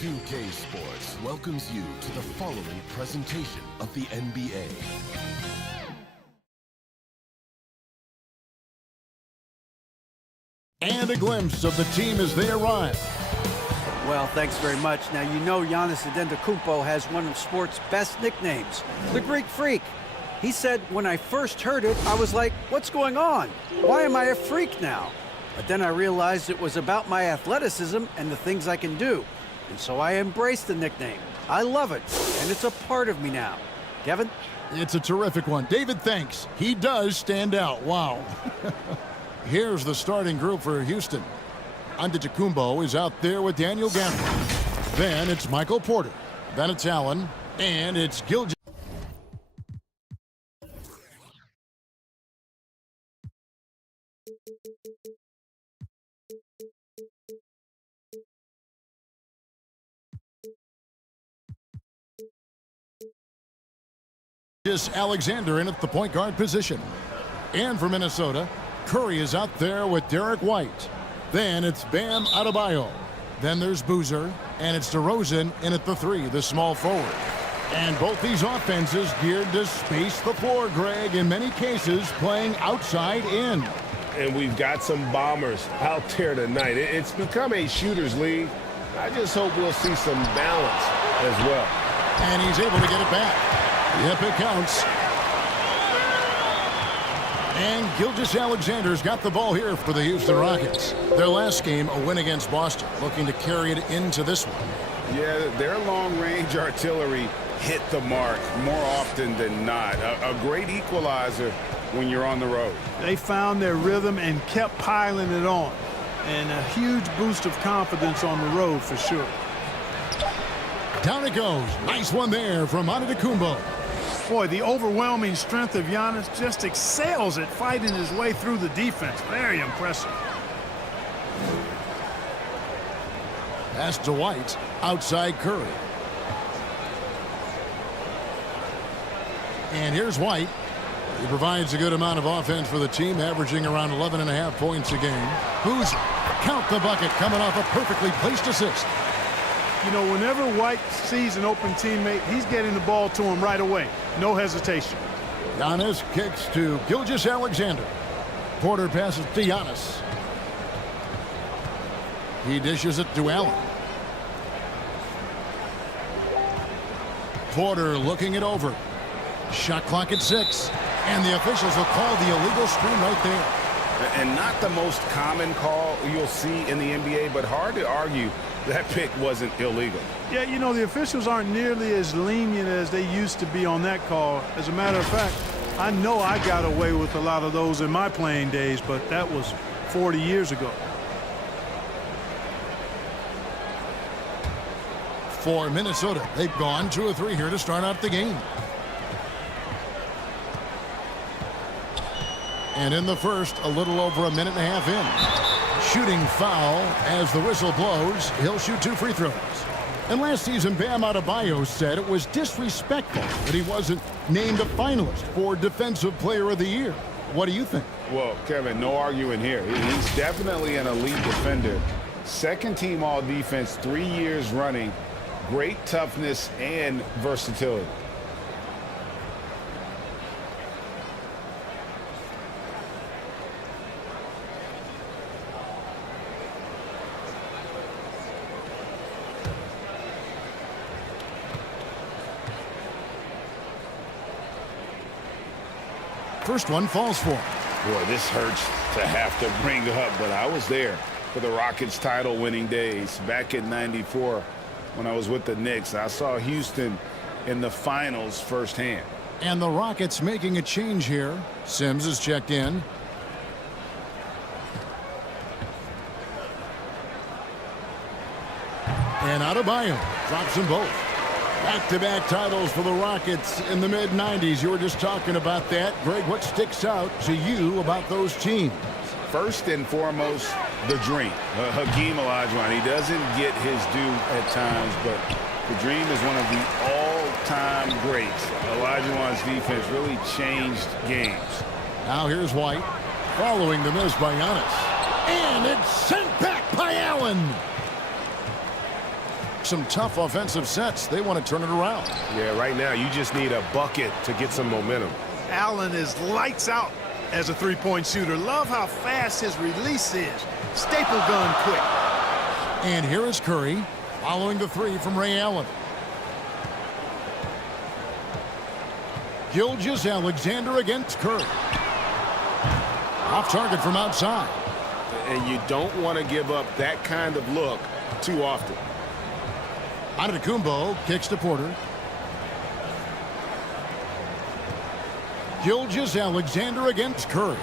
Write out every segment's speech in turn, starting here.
2K Sports welcomes you to the following presentation of the NBA. And a glimpse of the team as they arrive. Well, thanks very much. Now, you know Giannis Antetokounmpo has one of sports' best nicknames, the Greek Freak. He said, when I first heard it, I was like, what's going on? Why am I a freak now? But then I realized it was about my athleticism and the things I can do. And so I embraced the nickname. I love it, and it's a part of me now. Kevin? It's a terrific one. David, thanks. He does stand out. Wow. Here's the starting group for Houston. Antetokounmpo is out there with Daniel Gafford. Then it's Michael Porter. Then it's Allen. And it's Gilgeous. Alexander in at the point guard position. And for Minnesota, Curry is out there with Derek White. Then it's Bam Adebayo. Then there's Boozer, and it's DeRozan in at the 3, the small forward. And both these offenses geared to space the floor, Greg, in many cases playing outside in. And we've got some bombers out there tonight. It's become a shooter's league. I just hope we'll see some balance as well. And he's able to get it back. Yep, it counts. And Gilgeous Alexander's got the ball here for the Houston Rockets. Their last game, a win against Boston, looking to carry it into this one. Yeah, their long-range artillery hit the mark more often than not. A great equalizer when you're on the road. They found their rhythm and kept piling it on. And a huge boost of confidence on the road for sure. Down it goes. Nice one there from Antetokounmpo. Boy, the overwhelming strength of Giannis just excels at fighting his way through the defense. Very impressive. Pass to White. Outside Curry. And here's White. He provides a good amount of offense for the team, averaging around 11.5 points a game. Who's count the bucket coming off a perfectly placed assist. You know, whenever White sees an open teammate, he's getting the ball to him right away. No hesitation. Giannis kicks to Gilgeous Alexander. Porter passes to Giannis. He dishes it to Allen. Porter looking it over. Shot clock at 6. And the officials will call the illegal screen right there. And not the most common call you'll see in the NBA, but hard to argue that pick wasn't illegal. Yeah, you know, the officials aren't nearly as lenient as they used to be on that call. As a matter of fact, I know I got away with a lot of those in my playing days, but that was 40 years ago. For Minnesota, they've gone 2 of 3 here to start out the game. And in the first, a little over a minute and a half in. Shooting foul as the whistle blows. He'll shoot 2 free throws. And last season, Bam Adebayo said it was disrespectful that he wasn't named a finalist for Defensive Player of the Year. What do you think? Well, Kevin, no arguing here. He's definitely an elite defender. Second team all defense, 3 years running. Great toughness and versatility. First one falls for him. Boy, this hurts to have to bring up, but I was there for the Rockets title-winning days back in '94 when I was with the Knicks. I saw Houston in the finals firsthand. And the Rockets making a change here. Sims is checked in. And Adebayo drops them both. Back-to-back titles for the Rockets in the mid-90s. You were just talking about that. Greg, what sticks out to you about those teams? First and foremost, the dream. Hakeem Olajuwon. He doesn't get his due at times, but the dream is one of the all-time greats. Olajuwon's defense really changed games. Now here's White, following the miss by Giannis. And it's sent back by Allen. Some tough offensive sets. They want to turn it around. Yeah, right now you just need a bucket to get some momentum. Allen is lights out as a three-point shooter. Love how fast his release is. Staple gun quick. And here is Curry following the three from Ray Allen. Gilgeous-Alexander against Curry. Off target from outside. And you don't want to give up that kind of look too often. Antetokounmpo kicks to Porter. Gilgeous-Alexander against Curry.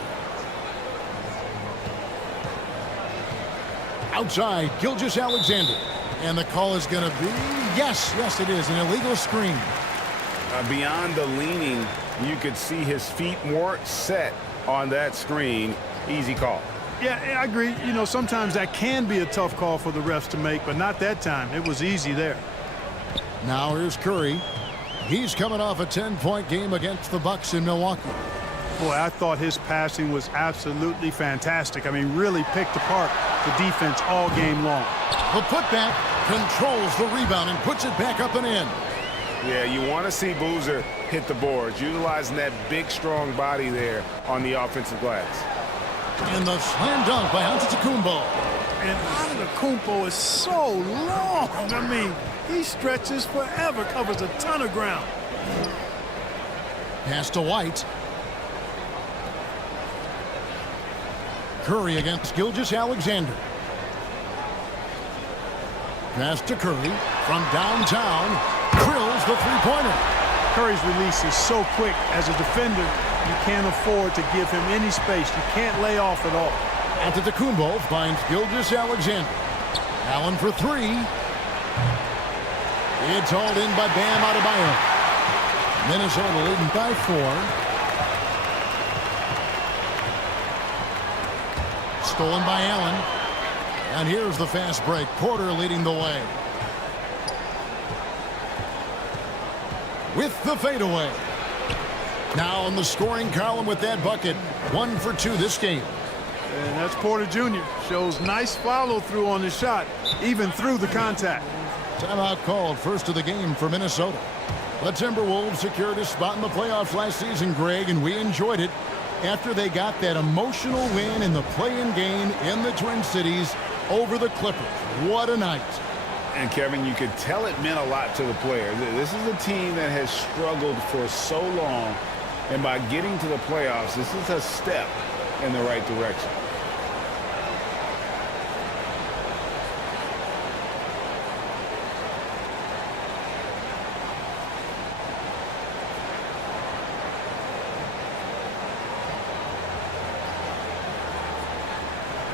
Outside, Gilgeous-Alexander. And the call is going to be, yes, it is, an illegal screen. Beyond the leaning, you could see his feet more set on that screen. Easy call. Yeah, I agree. You know, sometimes that can be a tough call for the refs to make, but not that time. It was easy there. Now here's Curry. He's coming off a 10-point game against the Bucks in Milwaukee. Boy, I thought his passing was absolutely fantastic. I mean, really picked apart the defense all game long. The putback controls the rebound and puts it back up and in. Yeah, you want to see Boozer hit the boards, utilizing that big, strong body there on the offensive glass. And the slam dunk by Antetokounmpo. And Antetokounmpo is so long. I mean, he stretches forever, covers a ton of ground. Pass to White. Curry against Gilgeous-Alexander. Pass to Curry from downtown. Drills the three-pointer. Curry's release is so quick. As a defender, you can't afford to give him any space. You can't lay off at all. Antetokounmpo finds Gilgeous-Alexander. Allen for three. It's hauled in by Bam Adebayo. Minnesota leading by 4. Stolen by Allen. And here's the fast break. Porter leading the way. With the fadeaway. Now in the scoring column with that bucket. 1 for 2 this game. And that's Porter Jr. Shows nice follow-through on the shot, even through the contact. Timeout called, first of the game for Minnesota. The Timberwolves secured a spot in the playoffs last season, Greg, and we enjoyed it after they got that emotional win in the play-in game in the Twin Cities over the Clippers. What a night. And, Kevin, you could tell it meant a lot to the players. This is a team that has struggled for so long, and by getting to the playoffs, this is a step in the right direction.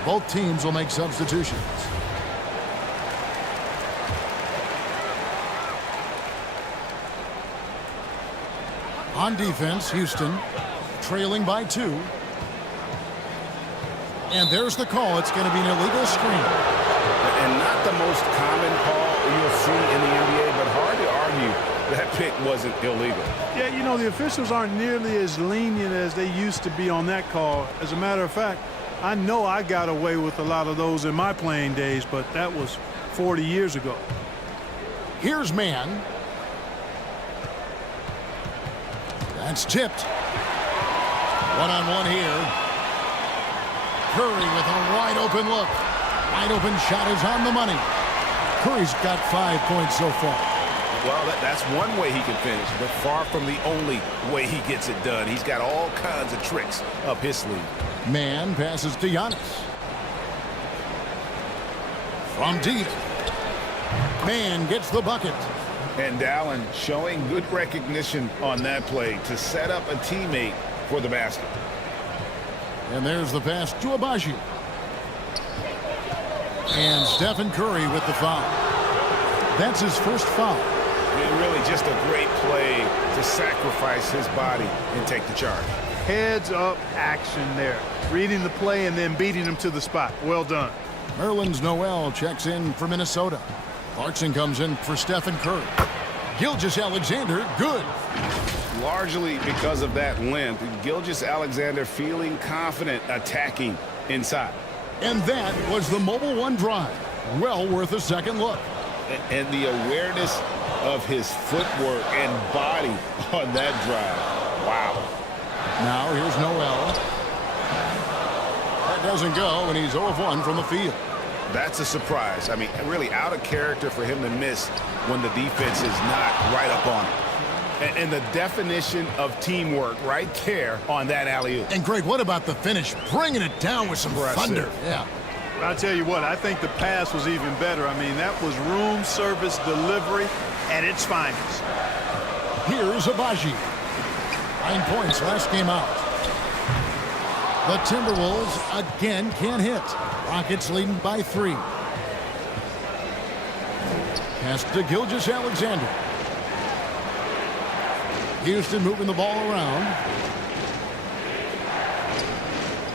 Both teams will make substitutions. On defense, Houston trailing by 2. And there's the call. It's going to be an illegal screen. And not the most common call you'll see in the NBA, but hard to argue that pick wasn't illegal. Yeah, you know, the officials aren't nearly as lenient as they used to be on that call. As a matter of fact, I know I got away with a lot of those in my playing days, but that was 40 years ago. Here's man. That's tipped. One-on-one here. Curry with a wide open look. Wide open shot is on the money. Curry's got 5 points so far. Well, that's one way he can finish, but far from the only way he gets it done. He's got all kinds of tricks up his sleeve. Man passes to Giannis. From deep. Man gets the bucket. And Allen showing good recognition on that play to set up a teammate for the basket. And there's the pass to Abaji. And Stephen Curry with the foul. That's his first foul. Really just a great play to sacrifice his body and take the charge. Heads-up action there. Reading the play and then beating him to the spot. Well done. Nerlens Noel checks in for Minnesota. Clarkson comes in for Stephen Curry. Gilgeous-Alexander, good. Largely because of that length, Gilgeous-Alexander feeling confident attacking inside. And that was the Mobile One drive. Well worth a second look. And the awareness of his footwork and body on that drive. Wow. Now here's Noel. That doesn't go, and he's 0 of 1 from the field. That's a surprise. I mean, really out of character for him to miss when the defense is not right up on him. And the definition of teamwork right there on that alley-oop. And Greg, what about the finish? Bringing it down with some thunder. Yeah. I'll tell you what, I think the pass was even better. I mean, that was room service delivery at its finest. Here's Abaji. 9 points last game out. The Timberwolves again can't hit. Rockets leading by 3. Pass to Gilgeous-Alexander. Houston moving the ball around.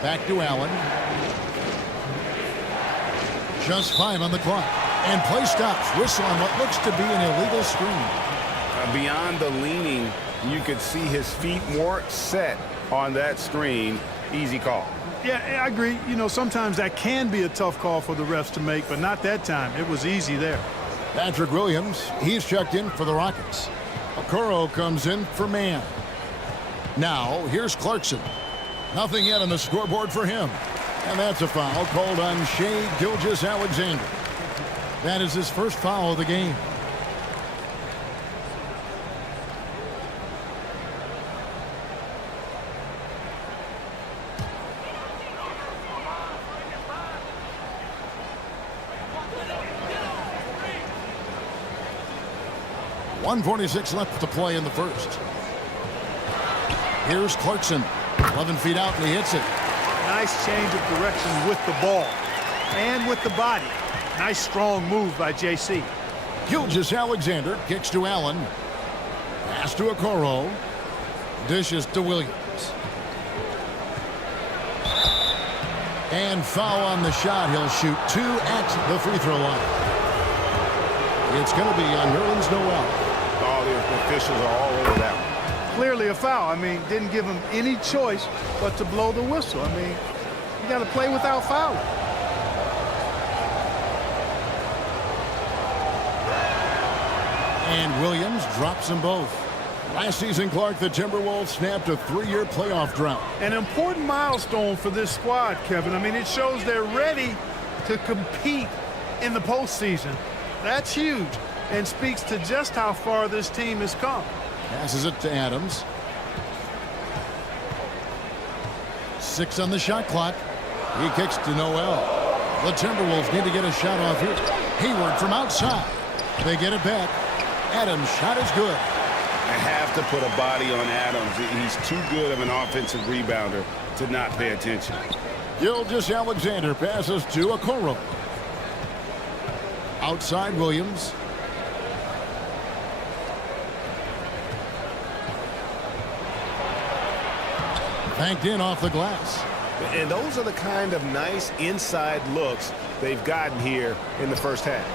Back to Allen. Just 5 on the clock. And play stops. Whistle on what looks to be an illegal screen. Beyond the leaning, you could see his feet more set on that screen. Easy call. Yeah, I agree. You know, sometimes that can be a tough call for the refs to make, but not that time. It was easy there. Patrick Williams, he's checked in for the Rockets. Okoro comes in for man. Now, here's Clarkson. Nothing yet on the scoreboard for him. And that's a foul called on Shai Gilgeous-Alexander. That is his first foul of the game. .146 left to play in the first. Here's Clarkson. 11 feet out, and he hits it. Nice change of direction with the ball and with the body. Nice strong move by JC. Gilgeous-Alexander kicks to Allen. Pass to Okoro. Dishes to Williams. And foul on the shot. He'll shoot 2 at the free throw line. It's going to be on Nerlens Noel. All the officials are all over that one. Clearly a foul. I mean, didn't give him any choice but to blow the whistle. I mean, you got to play without fouling. And Williams drops them both. Last season, Clark, the Timberwolves snapped a 3-year playoff drought. An important milestone for this squad, Kevin. I mean, it shows they're ready to compete in the postseason. That's huge and speaks to just how far this team has come. Passes it to Adams. 6 on the shot clock. He kicks to Noel. The Timberwolves need to get a shot off here. Hayward from outside. They get it back. Adams' shot is good. I have to put a body on Adams. He's too good of an offensive rebounder to not pay attention. Gilgeous-Alexander passes to Okoro. Outside Williams. Banked in off the glass. And those are the kind of nice inside looks they've gotten here in the first half.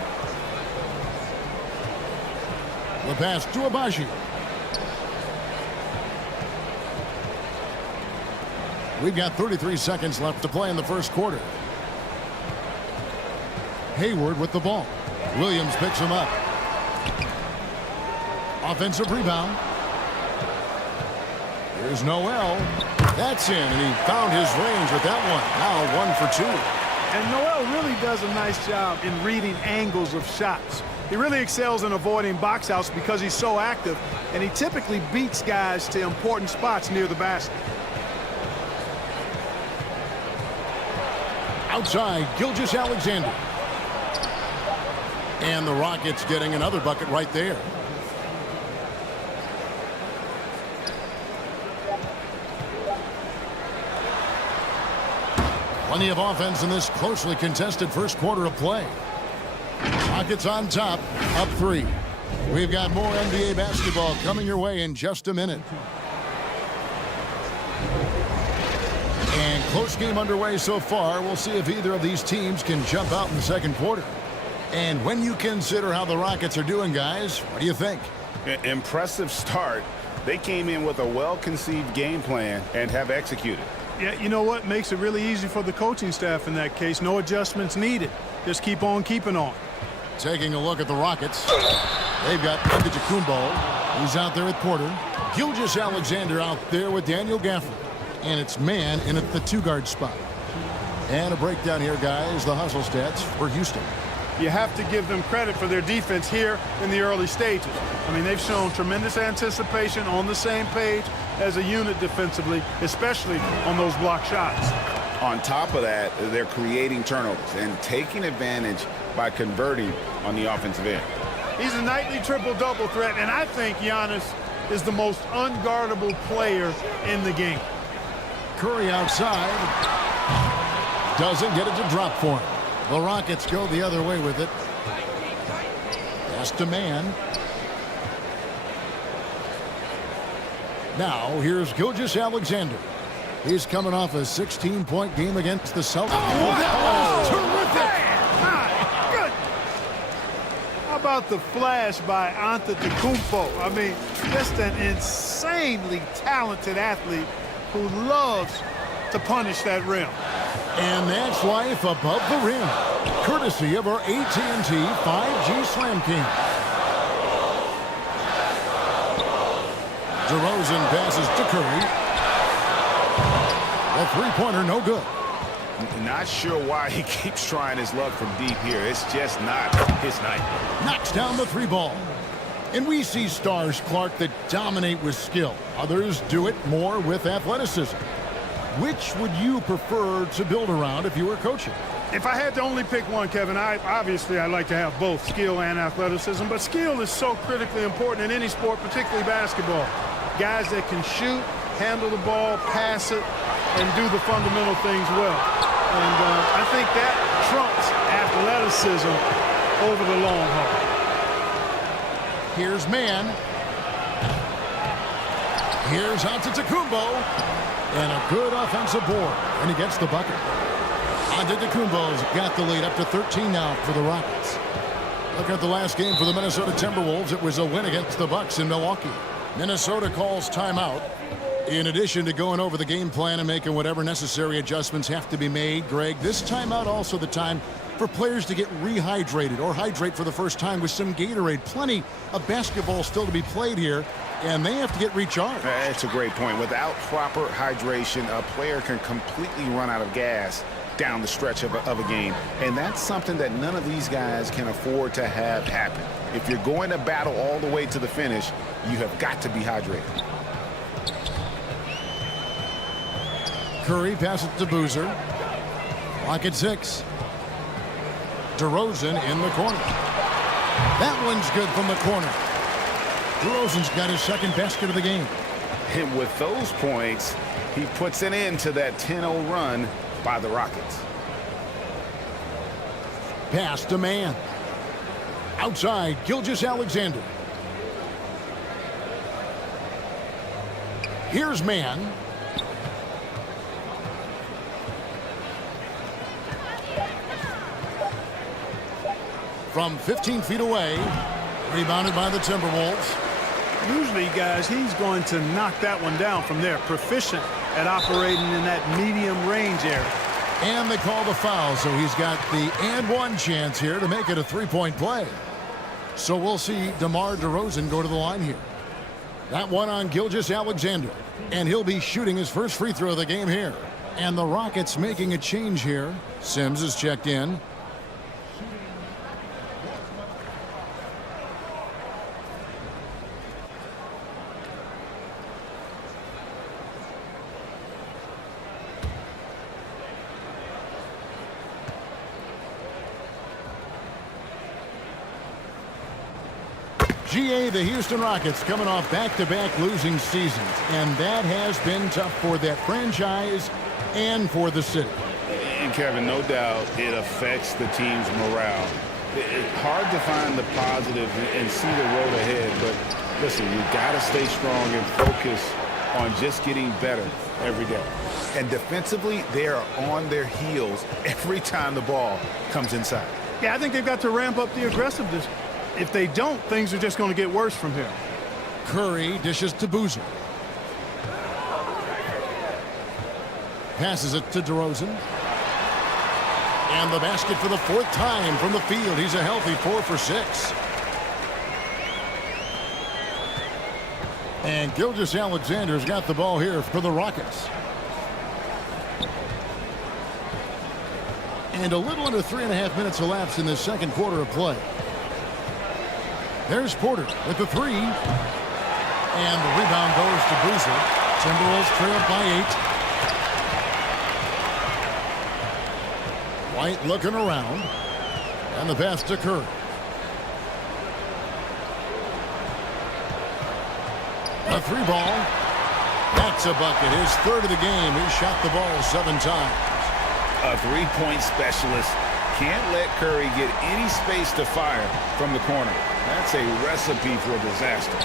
The pass to Abaji. We've got 33 seconds left to play in the first quarter. Hayward with the ball. Williams picks him up. Offensive rebound. Here's Noel. That's in, and he found his range with that one. Now 1 for 2. And Noel really does a nice job in reading angles of shots. He really excels in avoiding box outs because he's so active, and he typically beats guys to important spots near the basket. Outside, Gilgeous-Alexander. And the Rockets getting another bucket right there. Plenty of offense in this closely contested first quarter of play. Rockets on top, up 3. We've got more NBA basketball coming your way in just a minute. And close game underway so far. We'll see if either of these teams can jump out in the second quarter. And when you consider how the Rockets are doing, guys, what do you think? Impressive start. They came in with a well-conceived game plan and have executed. Yeah, you know what? Makes it really easy for the coaching staff in that case. No adjustments needed. Just keep on keeping on. Taking a look at the Rockets. They've got Antetokounmpo. He's out there at Porter. Gilgeous-Alexander out there with Daniel Gafford. And it's man in at the two-guard spot. And a breakdown here, guys. The hustle stats for Houston. You have to give them credit for their defense here in the early stages. I mean, they've shown tremendous anticipation, on the same page as a unit defensively, especially on those block shots. On top of that, they're creating turnovers and taking advantage by converting on the offensive end. He's a nightly triple-double threat, and I think Giannis is the most unguardable player in the game. Curry outside. Doesn't get it to drop for him. The Rockets go the other way with it. Pass to man. Now, here's Gilgeous-Alexander. He's coming off a 16-point game against the Celtics. Oh, that was terrific! My goodness! How about the flash by Antetokounmpo? I mean, just an insanely talented athlete who loves to punish that rim. And that's life above the rim, courtesy of our AT&T 5G Slam King. DeRozan passes to Curry. A three-pointer, no good. Not sure why he keeps trying his luck from deep here. It's just not his night. Knocks down the three ball. And we see stars, Clark, that dominate with skill. Others do it more with athleticism. Which would you prefer to build around if you were coaching? If I had to only pick one, Kevin, obviously I'd like to have both skill and athleticism, but skill is so critically important in any sport, particularly basketball. Guys that can shoot, handle the ball, pass it, and do the fundamental things well. And I think that trumps athleticism over the long haul. Here's man. Here's Antetokounmpo. And a good offensive board. And he gets the bucket. Antetokounmpo's got the lead up to 13 now for the Rockets. Look at the last game for the Minnesota Timberwolves. It was a win against the Bucks in Milwaukee. Minnesota calls timeout. In addition to going over the game plan and making whatever necessary adjustments have to be made, Greg, this timeout also the time for players to get rehydrated or hydrate for the first time with some Gatorade. Plenty of basketball still to be played here, and they have to get recharged. That's a great point. Without proper hydration, a player can completely run out of gas down the stretch of a game. And that's something that none of these guys can afford to have happen. If you're going to battle all the way to the finish, you have got to be hydrated. Curry passes to Boozer. Lock at 6. DeRozan in the corner. That one's good from the corner. DeRozan's got his second basket of the game. And with those points, he puts an end to that 10-0 run by the Rockets. Pass to man. Outside, Gilgeous-Alexander. Here's man. From 15 feet away, rebounded by the Timberwolves. Usually, guys, he's going to knock that one down from there. Proficient at operating in that medium range area. And they call the foul, so he's got the and one chance here to make it a three-point play. So we'll see DeMar DeRozan go to the line here. That one on Gilgeous-Alexander. And he'll be shooting his first free throw of the game here. And the Rockets making a change here. Sims is checked in. GA, the Houston Rockets coming off back-to-back losing seasons, and that has been tough for that franchise and for the city. And Kevin, no doubt it affects the team's morale. It's hard to find the positive and see the road ahead, but listen, you've got to stay strong and focus on just getting better every day. And defensively, they are on their heels every time the ball comes inside. Yeah, I think they've got to ramp up the aggressiveness. If they don't, things are just going to get worse from here. Curry dishes to Boozer. Passes it to DeRozan. And the basket for the 4th time from the field. He's a healthy 4 for 6. And Gilgeous-Alexander's got the ball here for the Rockets. And a little under 3.5 minutes elapsed in the second quarter of play. There's Porter with the 3. And the rebound goes to Boozer. Timberwolves trail by 8. White looking around. And the pass to Curry. A 3-ball. That's a bucket. His 3rd of the game. He shot the ball 7 times. A 3-point specialist can't let Curry get any space to fire from the corner. That's a recipe for disaster.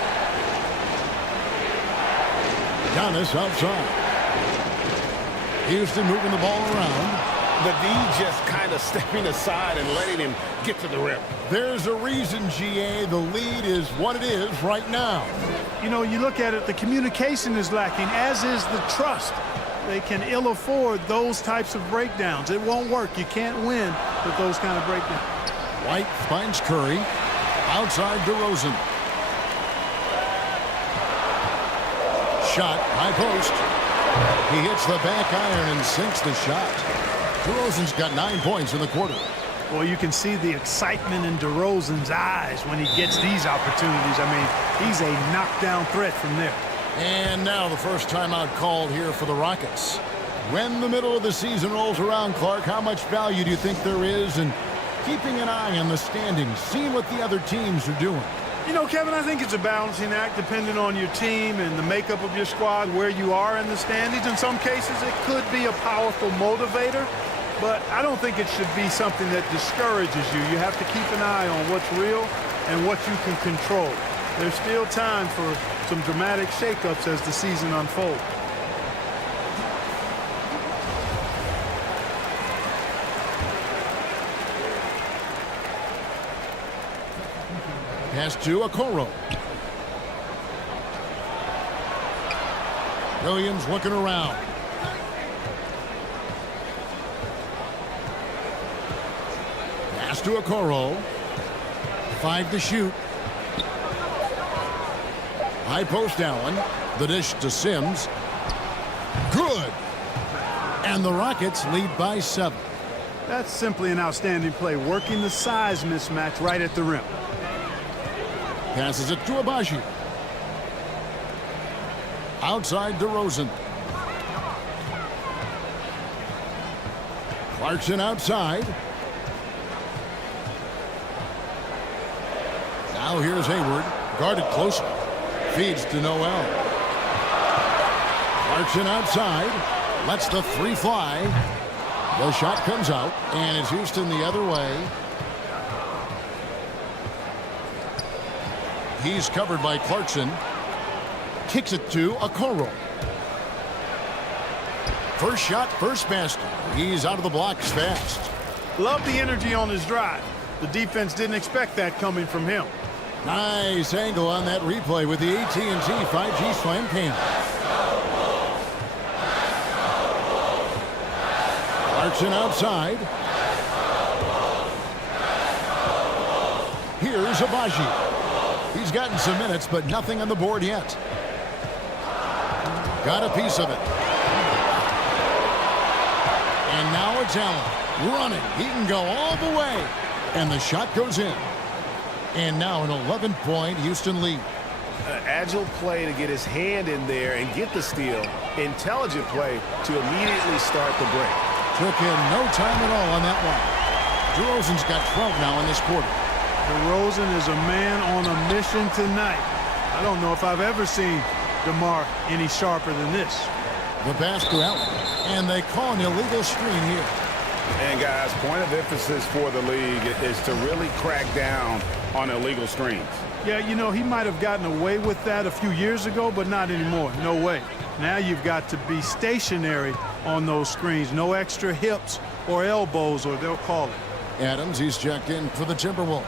Giannis outside. Houston moving the ball around. The D just kind of stepping aside and letting him get to the rim. There's a reason, GA. The lead is what it is right now. You know, you look at it, the communication is lacking, as is the trust. They can ill afford those types of breakdowns. It won't work. You can't win with those kind of breakdowns. White finds Curry. Outside DeRozan. Shot, high post. He hits the back iron and sinks the shot. DeRozan's got 9 points in the quarter. Well, you can see the excitement in DeRozan's eyes when he gets these opportunities. I mean, he's a knockdown threat from there. And now the first timeout called here for the Rockets. When the middle of the season rolls around, Clark, how much value do you think there is in keeping an eye on the standings, seeing what the other teams are doing? You know, Kevin, I think it's a balancing act depending on your team and the makeup of your squad, where you are in the standings. In some cases, it could be a powerful motivator, but I don't think it should be something that discourages you. You have to keep an eye on what's real and what you can control. There's still time for some dramatic shakeups as the season unfolds. Pass to Okoro. Williams looking around. Pass to Okoro. 5 to shoot. High post Allen. The dish to Sims. Good. And the Rockets lead by 7. That's simply an outstanding play, working the size mismatch right at the rim. Passes it to Abaji. Outside DeRozan. Clarkson outside. Now here's Hayward. Guarded closely. Feeds to Noel. Clarkson outside. Lets the 3 fly. The shot comes out. And it's Houston the other way. He's covered by Clarkson. Kicks it to Okoro. First shot, first basket. He's out of the blocks fast. Love the energy on his drive. The defense didn't expect that coming from him. Nice angle on that replay with the AT&T 5G Slam Cam. Clarkson outside. Here's Abaji. He's gotten some minutes, but nothing on the board yet. Got a piece of it. And now it's Allen running. He can go all the way. And the shot goes in. And now an 11-point Houston lead. Agile play to get his hand in there and get the steal. Intelligent play to immediately start the break. Took him no time at all on that one. DeRozan's got 12 now in this quarter. DeRozan is a man on a mission tonight. I don't know if I've ever seen DeMar any sharper than this. The pass to Allen. And they call an illegal screen here. And guys, point of emphasis for the league is to really crack down on illegal screens. Yeah, you know, he might have gotten away with that a few years ago, but not anymore. No way. Now you've got to be stationary on those screens. No extra hips or elbows, or they'll call it. Adams, he's checked in for the Timberwolves.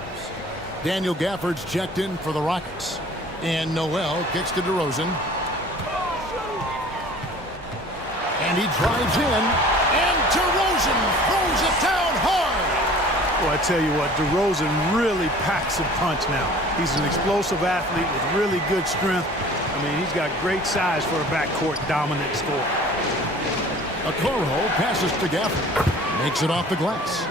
Daniel Gafford's checked in for the Rockets. And Noel kicks to DeRozan. And he drives in. And DeRozan throws it down hard. I tell you what, DeRozan really packs a punch now. He's an explosive athlete with really good strength. I mean, he's got great size for a backcourt dominant scorer. Okoro passes to Gafford. Makes it off the glass.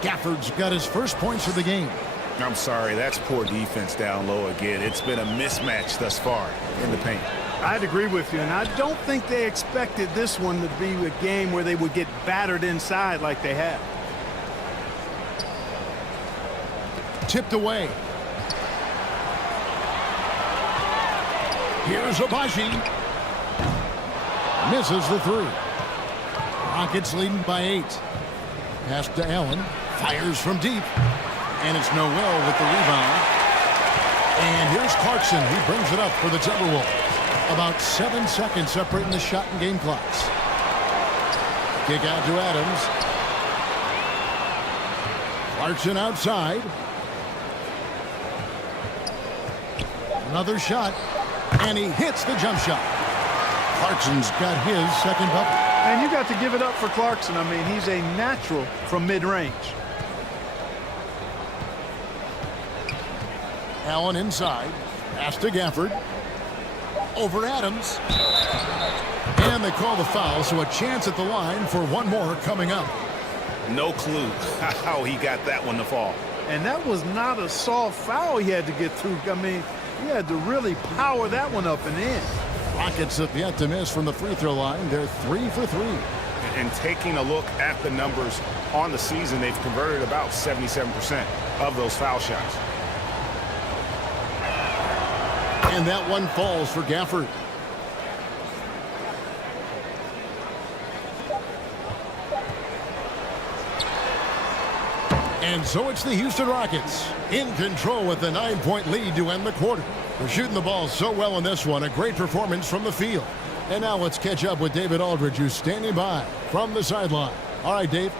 Gafford's got his first points of the game. I'm sorry, that's poor defense down low again. It's been a mismatch thus far in the paint. I'd agree with you, and I don't think they expected this one to be a game where they would get battered inside like they have. Tipped away. Here's Obaji. Misses the three. Rockets leading by 8. Pass to Allen. Fires from deep. And it's Noel with the rebound. And here's Clarkson. He brings it up for the Timberwolves. About 7 seconds separating the shot and game clocks. Kick out to Adams. Clarkson outside. Another shot. And he hits the jump shot. Clarkson's got his second bucket. And you got to give it up for Clarkson. I mean, he's a natural from mid-range. Allen inside. Pass to Gafford. Over Adams. And they call the foul, so a chance at the line for one more coming up. No clue how he got that one to fall. And that was not a soft foul he had to get through. I mean, he had to really power that one up and in. Rockets have yet to miss from the free throw line. They're 3 for 3. And taking a look at the numbers on the season, they've converted about 77% of those foul shots. And that one falls for Gafford. And so it's the Houston Rockets in control with the 9-point lead to end the quarter. They're shooting the ball so well in this one. A great performance from the field. And now let's catch up with David Aldridge, who's standing by from the sideline. All right, Dave.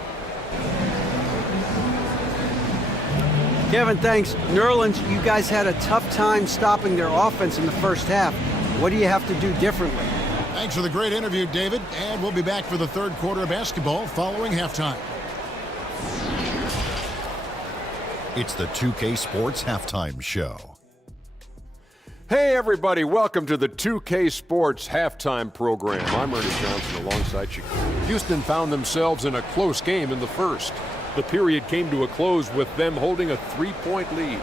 Kevin, thanks. New Orleans, you guys had a tough time stopping their offense in the first half. What do you have to do differently? Thanks for the great interview, David. And we'll be back for the third quarter of basketball following halftime. It's the 2K Sports Halftime Show. Hey everybody, welcome to the 2K Sports Halftime Program. I'm Ernie Johnson alongside Chicago. Houston found themselves in a close game in the first. The period came to a close with them holding a 3-point lead.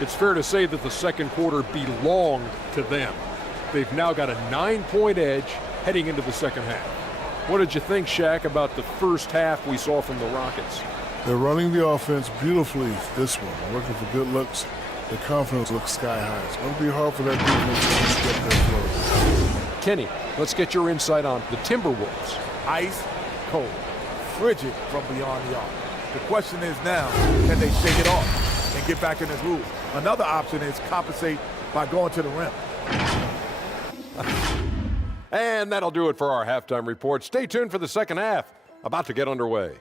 It's fair to say that the second quarter belonged to them. They've now got a 9-point edge heading into the second half. What did you think, Shaq, about the first half we saw from the Rockets? They're running the offense beautifully this one, working for good looks. The confidence looks sky high. It's going to be hard for that defense to step their flow. Kenny, let's get your insight on the Timberwolves. Ice cold, frigid from beyond the arc. The question is now, can they shake it off and get back in the groove? Another option is compensate by going to the rim. And that'll do it for our halftime report. Stay tuned for the second half, about to get underway.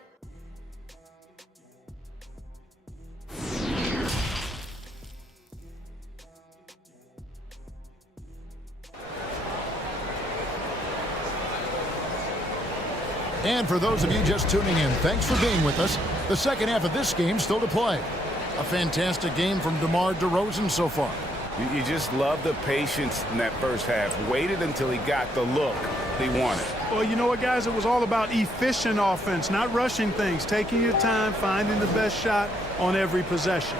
And for those of you just tuning in, thanks for being with us. The second half of this game still to play. A fantastic game from DeMar DeRozan so far. You just love the patience in that first half. Waited until he got the look he wanted. Well, you know what, guys? It was all about efficient offense, not rushing things, taking your time, finding the best shot on every possession.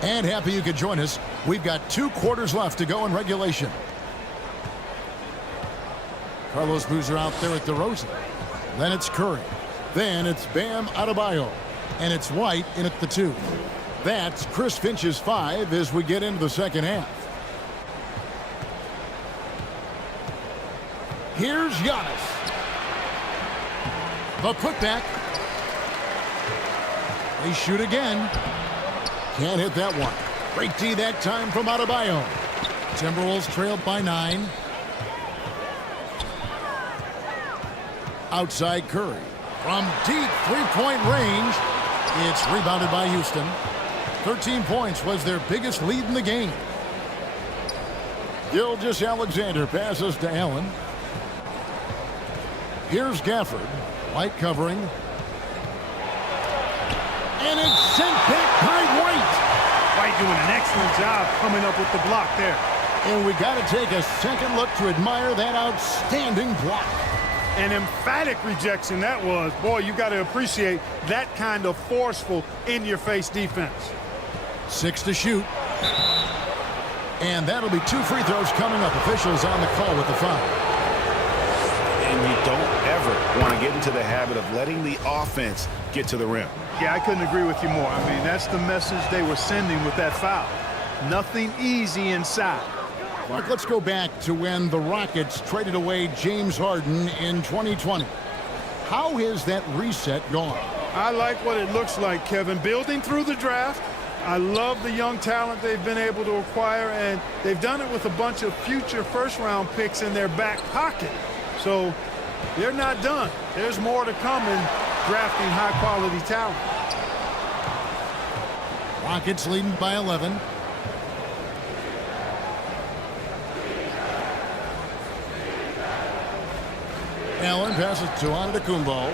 And happy you could join us. We've got 2 quarters left to go in regulation. Carlos Boozer out there at DeRozan. Then it's Curry. Then it's Bam Adebayo. And it's White in at the 2. That's Chris Finch's 5 as we get into the second half. Here's Giannis. The putback. They shoot again. Can't hit that one. Great D that time from Adebayo. Timberwolves trailed by 9. Outside Curry. From deep three-point range, it's rebounded by Houston. 13 points was their biggest lead in the game. Gilgeous-Alexander passes to Allen. Here's Gafford. White covering. And it's sent back by White. White doing an excellent job coming up with the block there. And we got to take a second look to admire that outstanding block. An emphatic rejection that was. Boy, you got to appreciate that kind of forceful, in-your-face defense. 6 to shoot. And that'll be 2 free throws coming up. Officials on the call with the foul. And you don't ever want to get into the habit of letting the offense get to the rim. Yeah, I couldn't agree with you more. I mean, that's the message they were sending with that foul. Nothing easy inside. Mark, let's go back to when the Rockets traded away James Harden in 2020. How has that reset gone? I like what it looks like, Kevin. Building through the draft. I love the young talent they've been able to acquire, and they've done it with a bunch of future first-round picks in their back pocket. So they're not done. There's more to come in drafting high-quality talent. Rockets leading by 11. Allen passes to Antetokounmpo.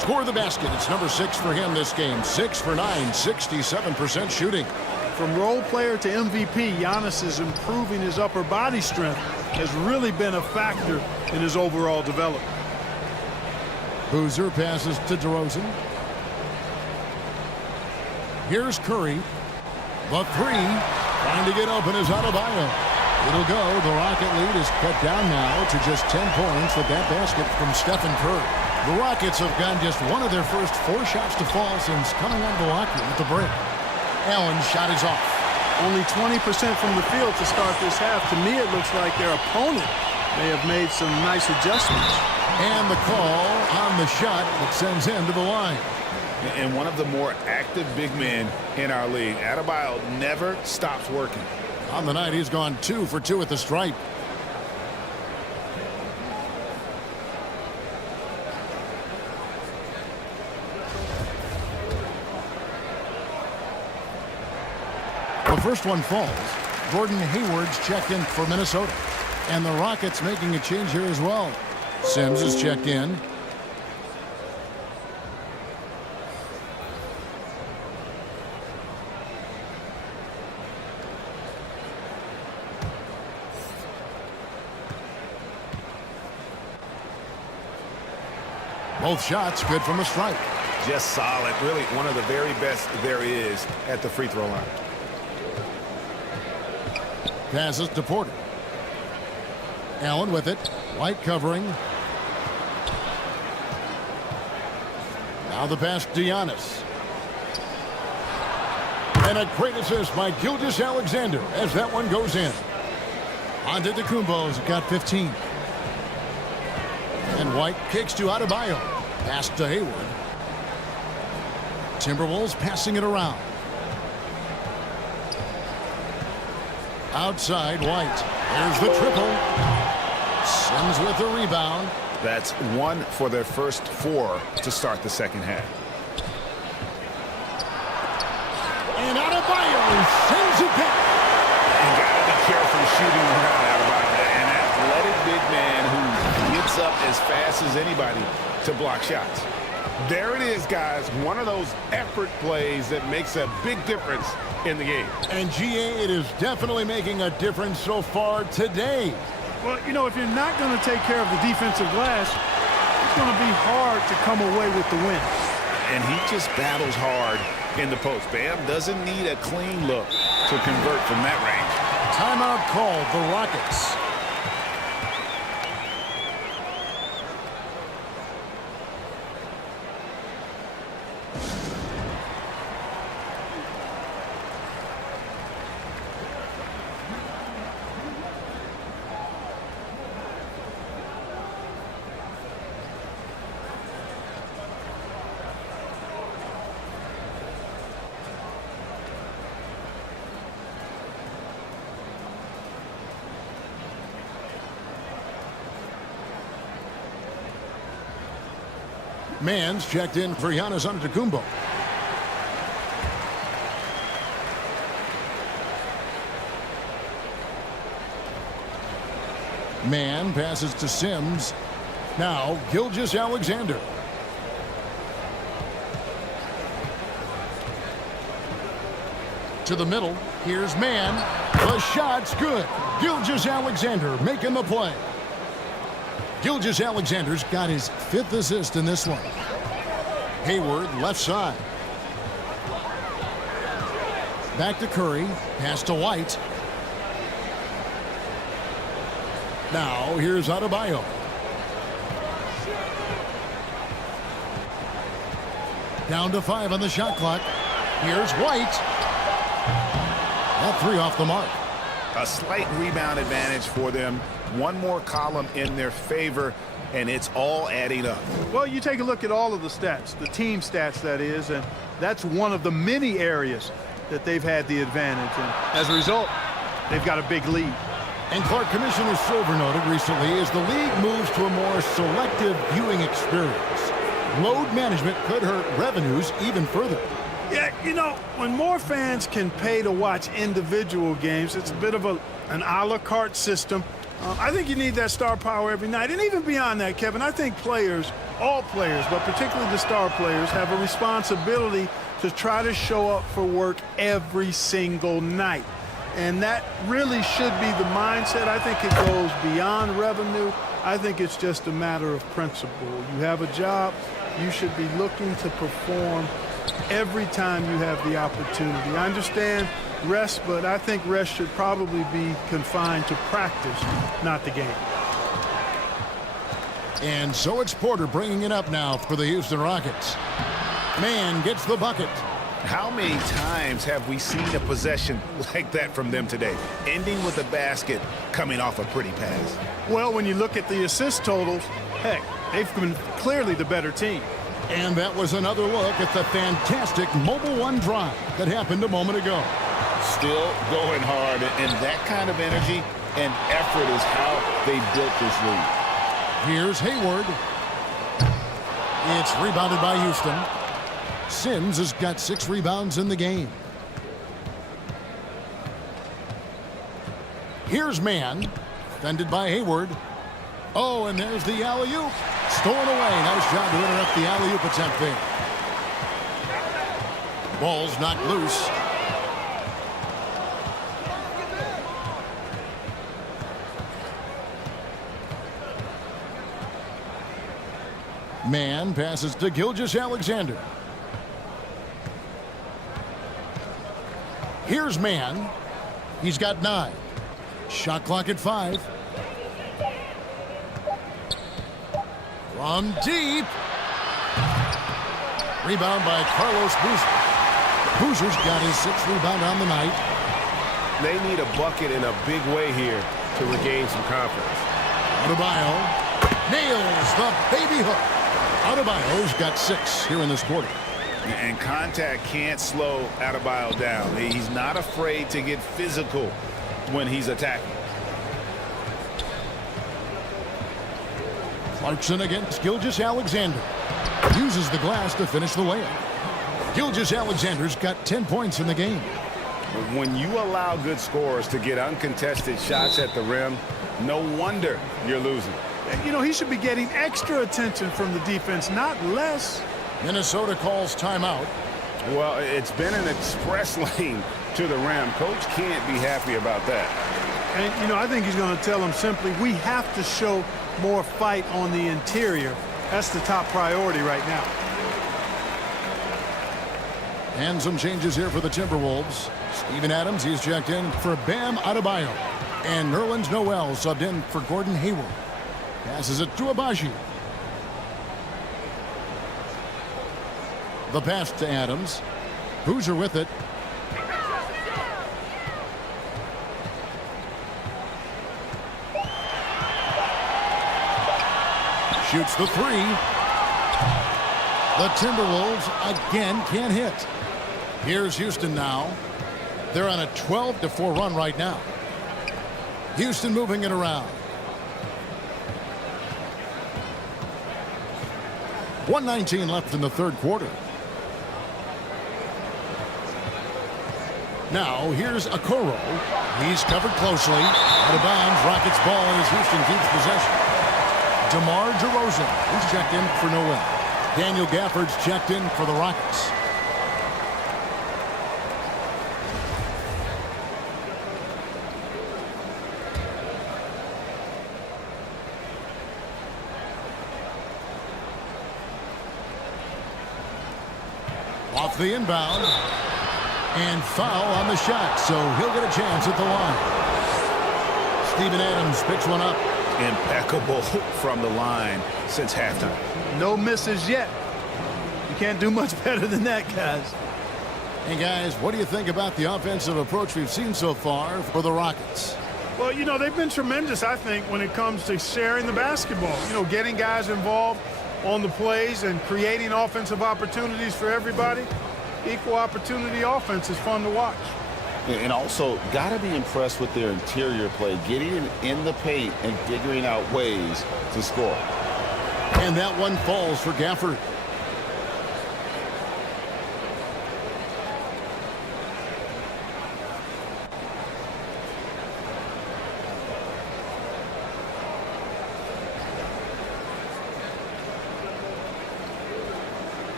Score the basket. It's number 6 for him this game. 6 for 9, 67% shooting. From role player to MVP, Giannis is improving his upper body strength. Has really been a factor in his overall development. Boozer passes to DeRozan. Here's Curry. The 3. Trying to get open is Adebayo. It'll go. The Rocket lead is cut down now to just 10 points with that basket from Stephen Curry. The Rockets have gotten just one of their first 4 shots to fall since coming out of the locker room at the break. Allen's shot is off. Only 20% from the field to start this half. To me, it looks like their opponent may have made some nice adjustments. And the call on the shot that sends him to the line. And one of the more active big men in our league. Adebayo never stops working. On the night, he's gone 2 for 2 at the stripe. The first one falls. Gordon Hayward's checked in for Minnesota. And the Rockets making a change here as well. Sims is checked in. Both shots good from the strike. Just solid. Really one of the very best there is at the free throw line. Passes to Porter. Allen with it. White covering. Now the pass to Giannis. And a great assist by Gilgeous-Alexander as that one goes in. Antetokounmpo's got 15. And White kicks to Adebayo. Pass to Hayward. Timberwolves passing it around. Outside White. There's the triple. Sims with the rebound. That's 1 for their first 4 to start the second half. And Adebayo sends it back. You got to be careful shooting around Adebayo. An athletic big man who gets up as fast as anybody to block shots. There it is, guys. One of those effort plays that makes a big difference in the game. And GA, it is definitely making a difference so far today. Well, you know, if you're not going to take care of the defensive glass, it's going to be hard to come away with the win. And he just battles hard in the post. Bam doesn't need a clean look to convert from that range. Timeout called the Rockets. Mans checked in for Giannis Antetokounmpo. Man passes to Sims. Now Gilgeous-Alexander. to the middle. Here's man. The shot's good. Gilgeous-Alexander making the play. Gilgeous-Alexander's got his 5th assist in this one. Hayward, left side. Back to Curry. Pass to White. Now, here's Adebayo. Down to 5 on the shot clock. Here's White. That 3 off the mark. A slight rebound advantage for them. One more column in their favor, and it's all adding up. Well, you take a look at all of the stats, the team stats, that is, and that's one of the many areas that they've had the advantage. And as a result, they've got a big lead. And Clark, Commissioner Silver noted recently as the league moves to a more selective viewing experience, load management could hurt revenues even further. Yeah, you know, when more fans can pay to watch individual games, it's a bit of an a la carte system. I think you need that star power every night. And even beyond that, Kevin, I think players, all players, but particularly the star players, have a responsibility to try to show up for work every single night. And that really should be the mindset. I think it goes beyond revenue. I think it's just a matter of principle. You have a job, you should be looking to perform every time you have the opportunity. I understand rest, but I think rest should probably be confined to practice, not the game. And so it's Porter bringing it up now for the Houston Rockets. Man gets the bucket. How many times have we seen a possession like that from them today, ending with a basket coming off a pretty pass? Well, when you look at the assist totals, heck, they've been clearly the better team. And that was another look at the fantastic Mobile One drive that happened a moment ago. Still going hard, and that kind of energy and effort is how they built this lead. Here's Hayward. It's rebounded by Houston. Sims has got 6 rebounds in the game. Here's man, defended by Hayward. Oh, and there's the alley-oop. Stolen away. Nice job to interrupt the alley-oop attempt there. Ball's knocked loose. Man passes to Gilgeous-Alexander. Here's man. He's got 9. Shot clock at 5. From deep. Rebound by Carlos Boozer. Boozer's got his 6th rebound on the night. They need a bucket in a big way here to regain some confidence. Adebayo nails the baby hook. Adebayo's got 6 here in this quarter. And contact can't slow Adebayo down. He's not afraid to get physical when he's attacking. Clarkson against Gilgeous-Alexander. Uses the glass to finish the layup. Gilgeous-Alexander's got 10 points in the game. When you allow good scorers to get uncontested shots at the rim, no wonder you're losing. You know, he should be getting extra attention from the defense, not less. Minnesota calls timeout. Well, it's been an express lane to the rim. Coach can't be happy about that. And, you know, I think he's going to tell them simply, we have to show more fight on the interior. That's the top priority right now. And some changes here for the Timberwolves. Steven Adams, he's checked in for Bam Adebayo. And Nerlens Noel subbed in for Gordon Hayward. Passes it to Abaji. The pass to Adams. Boozer with it. Shoots the 3. The Timberwolves again can't hit. Here's Houston now. They're on a 12-4 run right now. Houston moving it around. 1:19 left in the third quarter. Now here's Okoro. He's covered closely. Out of bounds. Rockets ball as Houston keeps possession. DeMar DeRozan, he's checked in for Noel. Daniel Gafford's checked in for the Rockets. Off the inbound. And foul on the shot, so he'll get a chance at the line. Steven Adams picks one up. Impeccable from the line since halftime. No misses yet. You can't do much better than that, guys. And guys, what do you think about the offensive approach we've seen so far for the Rockets? Well, you know, they've been tremendous, I think, when it comes to sharing the basketball. You know, getting guys involved on the plays and creating offensive opportunities for everybody. Equal opportunity offense is fun to watch. And also, got to be impressed with their interior play, getting in the paint and figuring out ways to score. And that one falls for Gafford.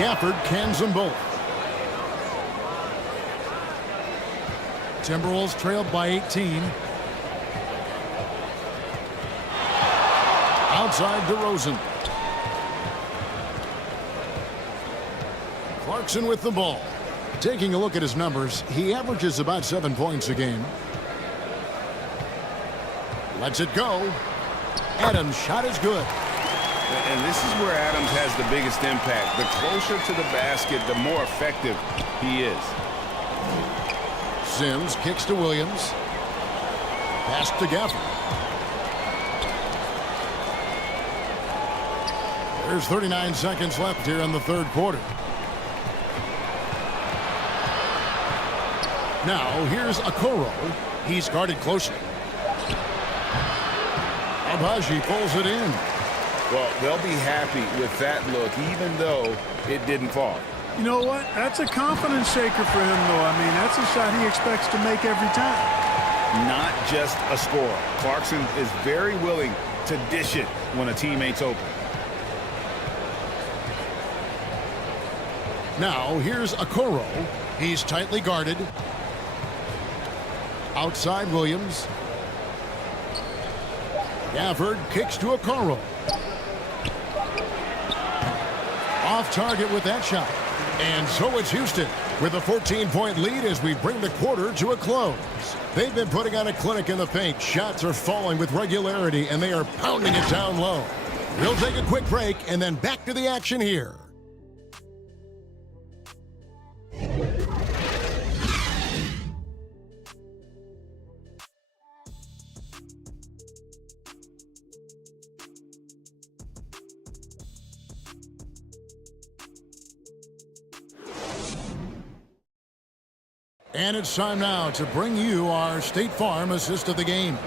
Gafford cans them both. Timberwolves trailed by 18. Outside DeRozan. Clarkson with the ball. Taking a look at his numbers, he averages about 7 points a game. Lets it go. Adams' shot is good. And this is where Adams has the biggest impact. The closer to the basket, the more effective he is. Sims kicks to Williams. Pass to Gafford. There's 39 seconds left here in the third quarter. Now here's Okoro. He's guarded closely. Abaji pulls it in. Well, they'll be happy with that look, even though it didn't fall. You know what? That's a confidence shaker for him, though. I mean, that's a shot he expects to make every time. Not just a scorer. Clarkson is very willing to dish it when a teammate's open. Now here's Okoro. He's tightly guarded. Outside Williams. Gafford kicks to Okoro. Off target with that shot. And so it's Houston with a 14-point lead as we bring the quarter to a close. They've been putting on a clinic in the paint. Shots are falling with regularity, and they are pounding it down low. We'll take a quick break and then back to the action here. And it's time now to bring you our State Farm assist of the game.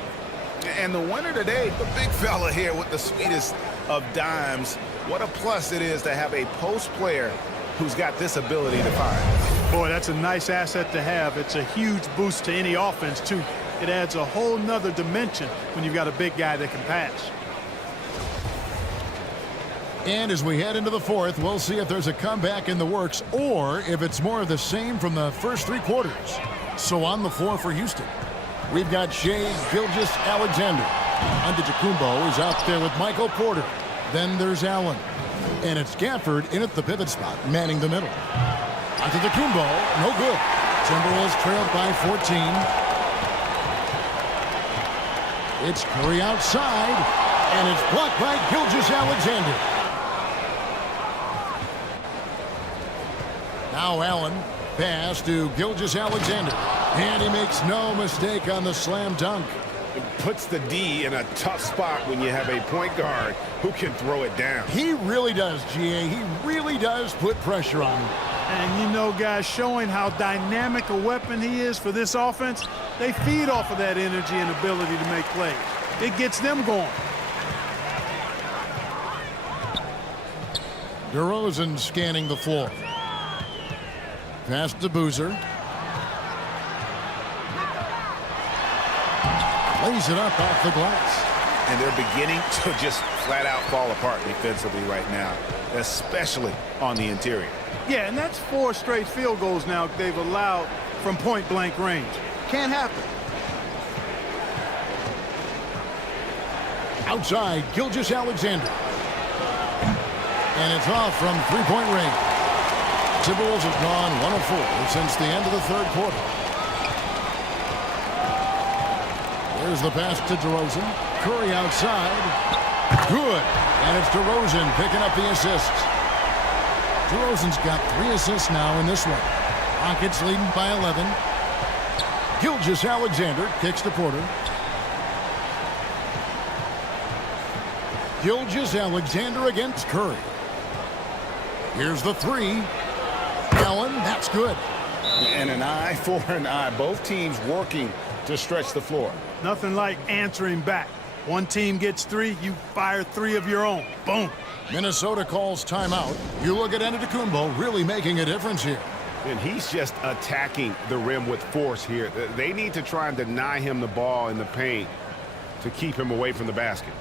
And the winner today, the big fella here with the sweetest of dimes. What a plus it is to have a post player who's got this ability to fire. Boy, that's a nice asset to have. It's a huge boost to any offense, too. It adds a whole nother dimension when you've got a big guy that can pass. And as we head into the fourth, we'll see if there's a comeback in the works or if it's more of the same from the first three quarters. So on the floor for Houston, we've got Shai Gilgeous-Alexander. Antetokounmpo is out there with Michael Porter. Then there's Allen. And it's Gafford in at the pivot spot, manning the middle. Antetokounmpo, no good. Timberwolves trailed by 14. It's Curry outside, and it's blocked by Gilgeous-Alexander. Now Allen, pass to Gilgeous-Alexander. And he makes no mistake on the slam dunk. It puts the D in a tough spot when you have a point guard who can throw it down. He really does, GA. He really does put pressure on him. And you know, guys, showing how dynamic a weapon he is for this offense, they feed off of that energy and ability to make plays. It gets them going. DeRozan scanning the floor. Pass to Boozer. Lays it up off the glass. And they're beginning to just flat out fall apart defensively right now, especially on the interior. Yeah, and that's 4 straight field goals now they've allowed from point-blank range. Can't happen. Outside, Gilgeous-Alexander. And it's off from three-point range. Timberwolves have gone 1 of 4 since the end of the third quarter. There's the pass to DeRozan. Curry outside. Good. And it's DeRozan picking up the assists. DeRozan's got 3 assists now in this one. Rockets leading by 11. Gilgeous-Alexander kicks to Porter. Gilgeous-Alexander against Curry. Here's the 3. Allen, that's good. And an eye for an eye. Both teams working to stretch the floor. Nothing like answering back. One team gets 3, you fire 3 of your own. Boom. Minnesota calls timeout. You look at Antetokounmpo really making a difference here. And he's just attacking the rim with force here. They need to try and deny him the ball in the paint to keep him away from the basket.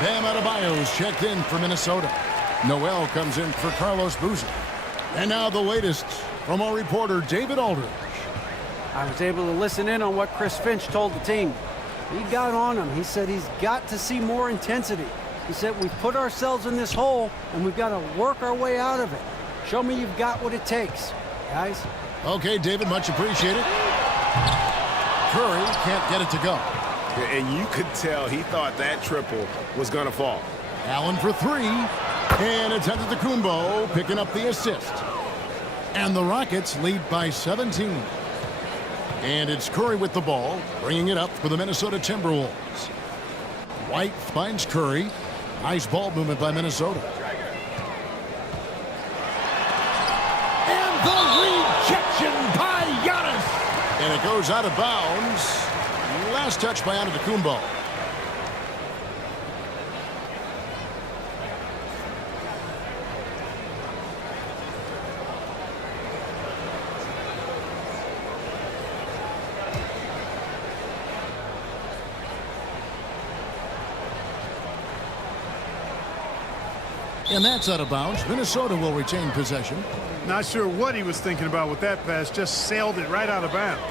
Bam Adebayo's checked in for Minnesota. Noel comes in for Carlos Boozer. And now the latest from our reporter, David Aldridge. I was able to listen in on what Chris Finch told the team. He got on him. He said he's got to see more intensity. He said we've put ourselves in this hole and we've got to work our way out of it. Show me you've got what it takes, guys. Okay, David, much appreciated. Curry can't get it to go. And you could tell he thought that triple was going to fall. Allen for 3. And it's Antetokounmpo picking up the assist. And the Rockets lead by 17. And it's Curry with the ball, bringing it up for the Minnesota Timberwolves. White finds Curry. Nice ball movement by Minnesota. And the rejection by Giannis. And it goes out of bounds. Last touch by Antetokounmpo. And that's out of bounds. Minnesota will retain possession. Not sure what he was thinking about with that pass. Just sailed it right out of bounds.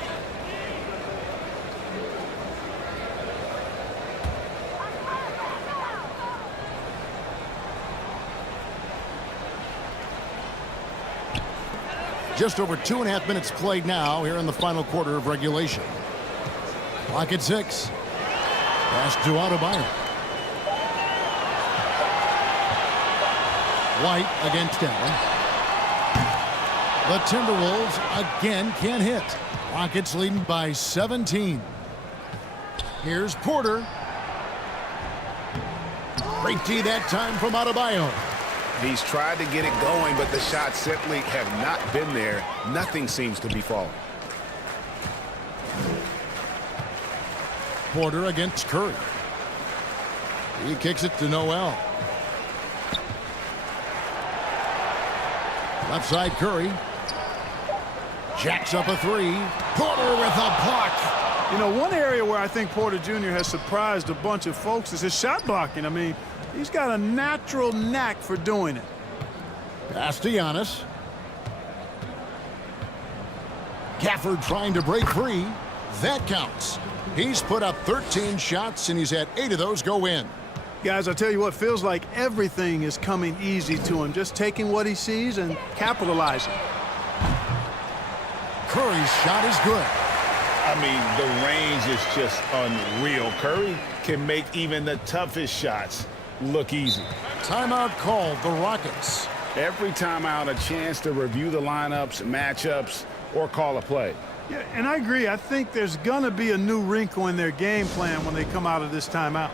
Just over 2.5 minutes played now here in the final quarter of regulation. Clock at 6. Pass to Adebayo. White against Allen. The Timberwolves again can't hit. Rockets leading by 17. Here's Porter. Great D that time from Adebayo. He's tried to get it going, but the shots simply have not been there. Nothing seems to be falling. Porter against Curry. He kicks it to Noel. Left side Curry. Jacks up a 3. Porter with a block. You know, one area where I think Porter Jr. has surprised a bunch of folks is his shot blocking. I mean, he's got a natural knack for doing it. Pass to Giannis. Gafford trying to break free. That counts. He's put up 13 shots, and he's had 8 of those go in. Guys, I tell you what, feels like everything is coming easy to him. Just taking what he sees and capitalizing. Curry's shot is good. I mean, the range is just unreal. Curry can make even the toughest shots look easy. Timeout called, the Rockets. Every timeout, a chance to review the lineups, matchups, or call a play. Yeah, and I agree. I think there's going to be a new wrinkle in their game plan when they come out of this timeout.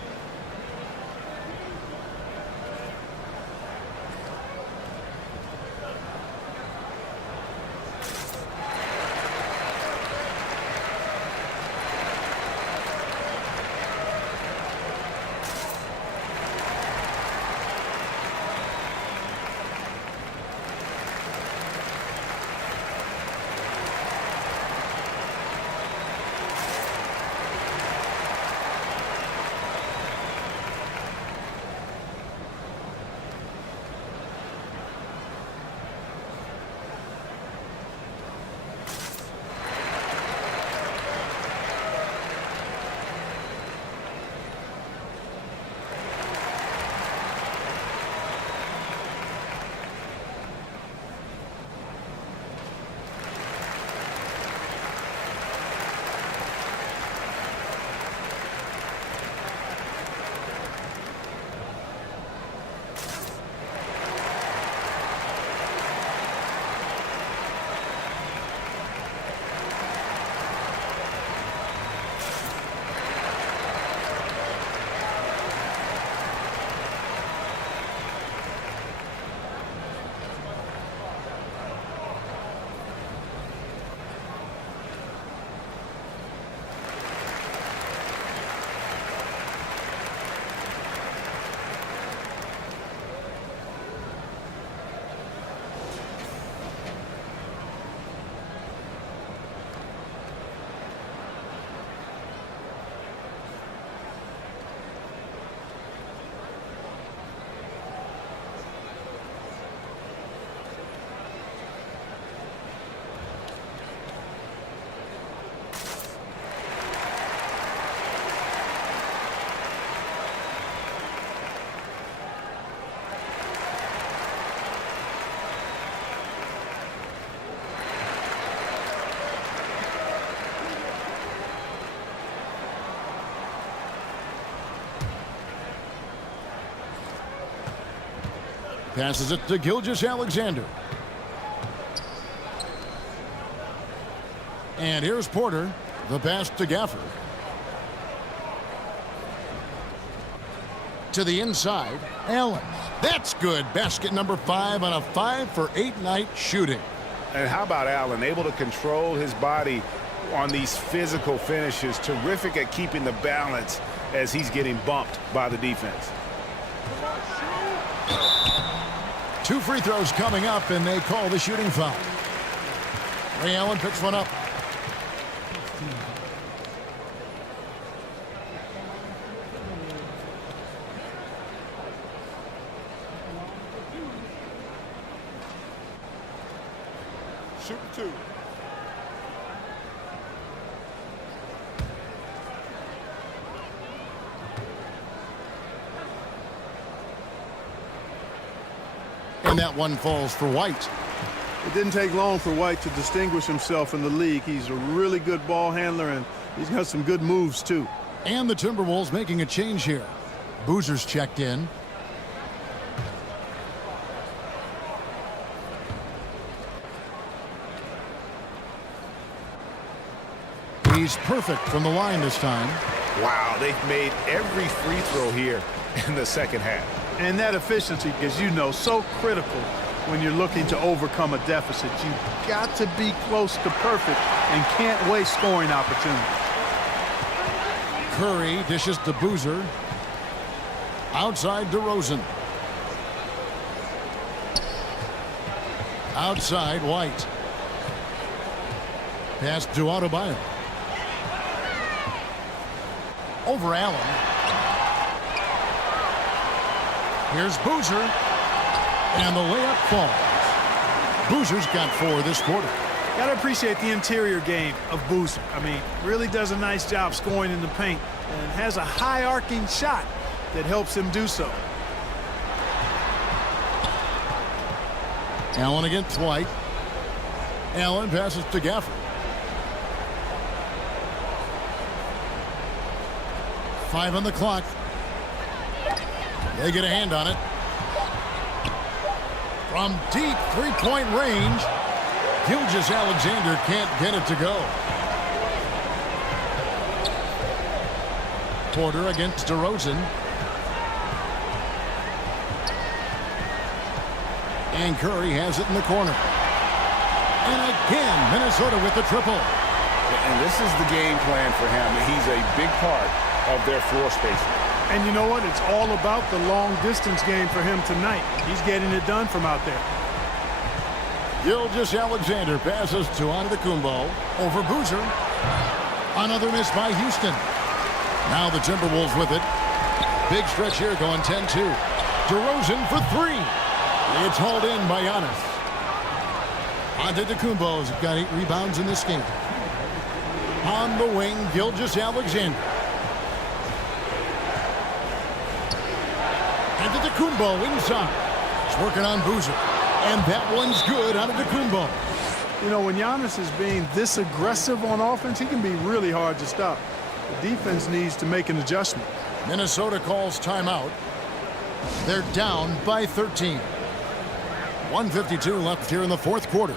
Passes it to Gilgeous-Alexander. And here's Porter. The pass to Gafford. To the inside, Allen. That's good. Basket number 5 on a 5-for-8 night shooting. And how about Allen, able to control his body on these physical finishes. Terrific at keeping the balance as he's getting bumped by the defense. 2 free throws coming up, and they call the shooting foul. Ray Allen picks one up. Shoot 2. And that one falls for White. It didn't take long for White to distinguish himself in the league. He's a really good ball handler, and he's got some good moves, too. And the Timberwolves making a change here. Boozer's checked in. He's perfect from the line this time. Wow, they've made every free throw here in the second half. And that efficiency, as you know, so critical when you're looking to overcome a deficit. You've got to be close to perfect and can't waste scoring opportunities. Curry dishes to Boozer. Outside DeRozan. Outside White. Pass to Adebayo. Over Allen. Here's Boozer. And the layup falls. Boozer's got 4 this quarter. Got to appreciate the interior game of Boozer. I mean, really does a nice job scoring in the paint and has a high arcing shot that helps him do so. Allen against White. Allen passes to Gafford. 5 on the clock. They get a hand on it. From deep three-point range, Gilgeous-Alexander can't get it to go. Porter against DeRozan. And Curry has it in the corner. And again, Minnesota with the triple. And this is the game plan for him. He's a big part of their floor spacing. And you know what? It's all about the long-distance game for him tonight. He's getting it done from out there. Gilgeous-Alexander passes to Antetokounmpo over Boozer. Another miss by Houston. Now the Timberwolves with it. Big stretch here going 10-2. DeRozan for 3. It's hauled in by Giannis. Antetokounmpo's got 8 rebounds in this game. On the wing, Gilgeous-Alexander. Antetokounmpo inside. He's working on Boozer. And that one's good out of Antetokounmpo. You know, when Giannis is being this aggressive on offense, he can be really hard to stop. The defense needs to make an adjustment. Minnesota calls timeout. They're down by 13. 1:52 left here in the fourth quarter.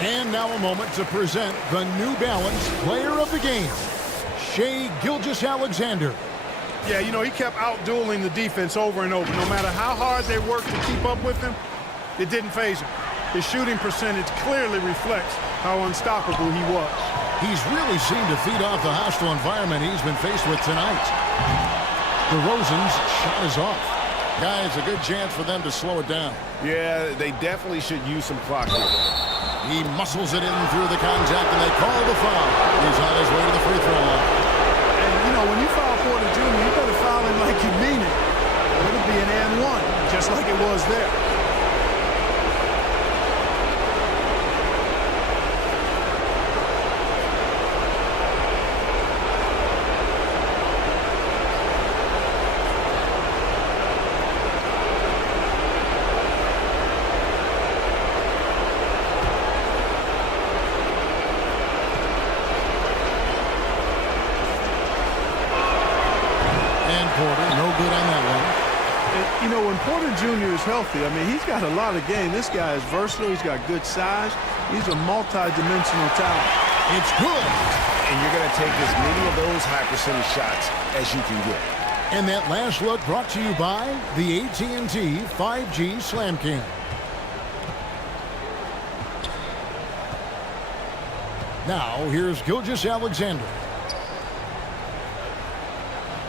And now a moment to present the New Balance player of the game, Shai Gilgeous-Alexander. Yeah, you know, he kept out-dueling the defense over and over. No matter how hard they worked to keep up with him, it didn't faze him. His shooting percentage clearly reflects how unstoppable he was. He's really seemed to feed off the hostile environment he's been faced with tonight. DeRozan's shot is off. Guys, a good chance for them to slow it down. Yeah, they definitely should use some clock here. He muscles it in through the contact, and they call the foul. He's on his way to the free throw line. And, you know, when you foul Porter Jr., you better foul him like you mean it. It'll be an and one, just like it was there. You know, when Porter Jr. is healthy, I mean, he's got a lot of game. This guy is versatile. He's got good size. He's a multi-dimensional talent. It's good. And you're going to take as many of those high percentage shots as you can get. And that last look brought to you by the AT&T 5G Slam Cam. Now, here's Gilgeous-Alexander.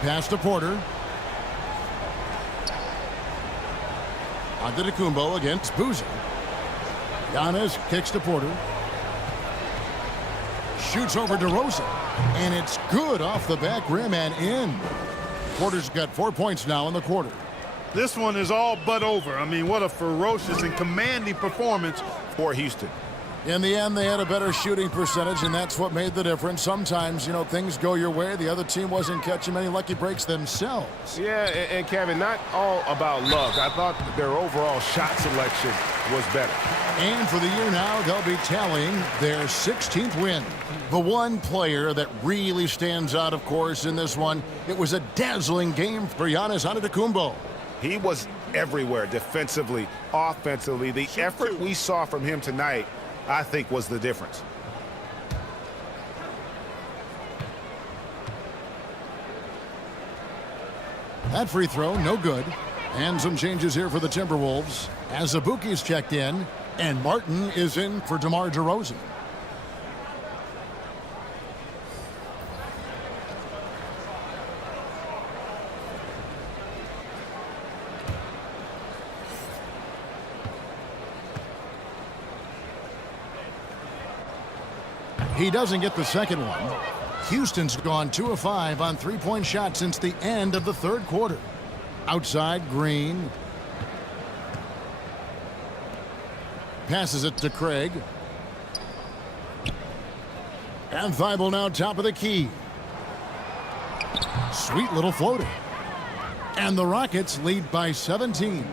Pass to Porter. Antetokounmpo against Boozer. Giannis kicks to Porter. Shoots over DeRozan. And it's good off the back rim and in. Porter's got 4 points now in the quarter. This one is all but over. I mean, what a ferocious and commanding performance for Houston. In the end, they had a better shooting percentage, and that's what made the difference. Sometimes, things go your way. The other team wasn't catching many lucky breaks themselves. Yeah, and Kevin, not all about luck. I thought their overall shot selection was better. And for the year now, they'll be tallying their 16th win. The one player that really stands out, of course, in this one, it was a dazzling game for Giannis Antetokounmpo. He was everywhere, defensively, offensively. The effort we saw from him tonight, I think, was the difference. That free throw, no good. And some changes here for the Timberwolves. Azubuike's checked in, and Martin is in for DeMar DeRozan. He doesn't get the second one. Houston's gone 2 of 5 on three-point shots since the end of the third quarter. Outside, Green. Passes it to Craig. And Thibault now top of the key. Sweet little floater. And the Rockets lead by 17.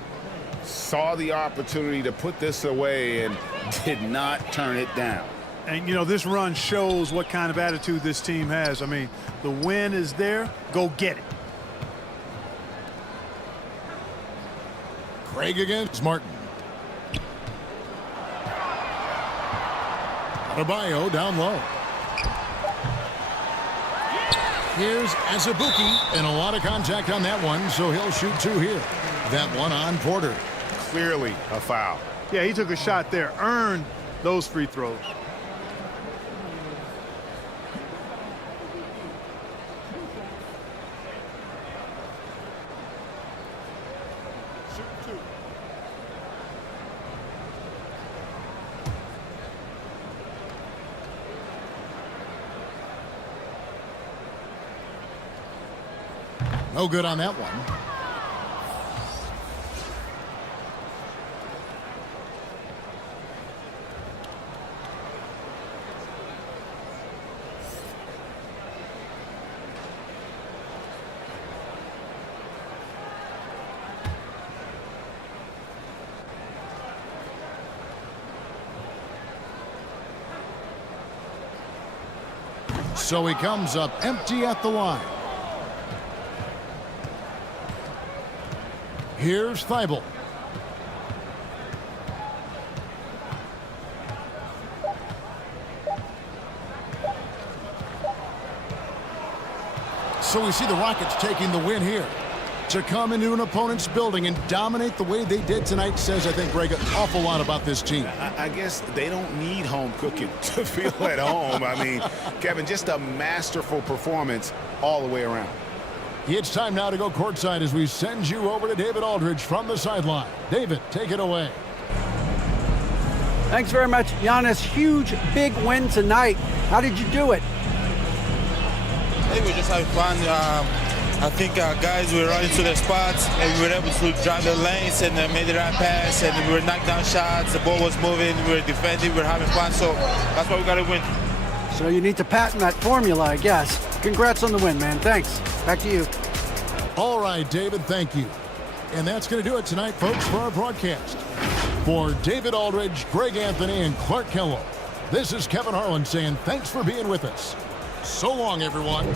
Saw the opportunity to put this away and did not turn it down. And, this run shows what kind of attitude this team has. I mean, the win is there. Go get it. Craig against Martin. Adebayo down low. Here's Azubuike, and a lot of contact on that one, so he'll shoot 2 here. That one on Porter. Clearly a foul. Yeah, he took a shot there, earned those free throws. No good on that one. So he comes up empty at the line. Here's Thibault. So we see the Rockets taking the win here. To come into an opponent's building and dominate the way they did tonight says, I think, Greg, an awful lot about this team. I guess they don't need home cooking to feel at home. I mean, Kevin, just a masterful performance all the way around. It's time now to go courtside as we send you over to David Aldridge from the sideline. David, take it away. Thanks very much, Giannis. Huge, big win tonight. How did you do it? Hey, we're just having fun. I think guys were running to their spots, and we were able to drive the lanes and made the right pass, and we were knocking down shots. The ball was moving. We were defending. We were having fun. So that's why we got to win. So you need to patent that formula, I guess. Congrats on the win, man. Thanks. Back to you. All right, David, thank you. And that's going to do it tonight, folks, for our broadcast. For David Aldridge, Greg Anthony, and Clark Kellogg, this is Kevin Harlan saying thanks for being with us. So long, everyone.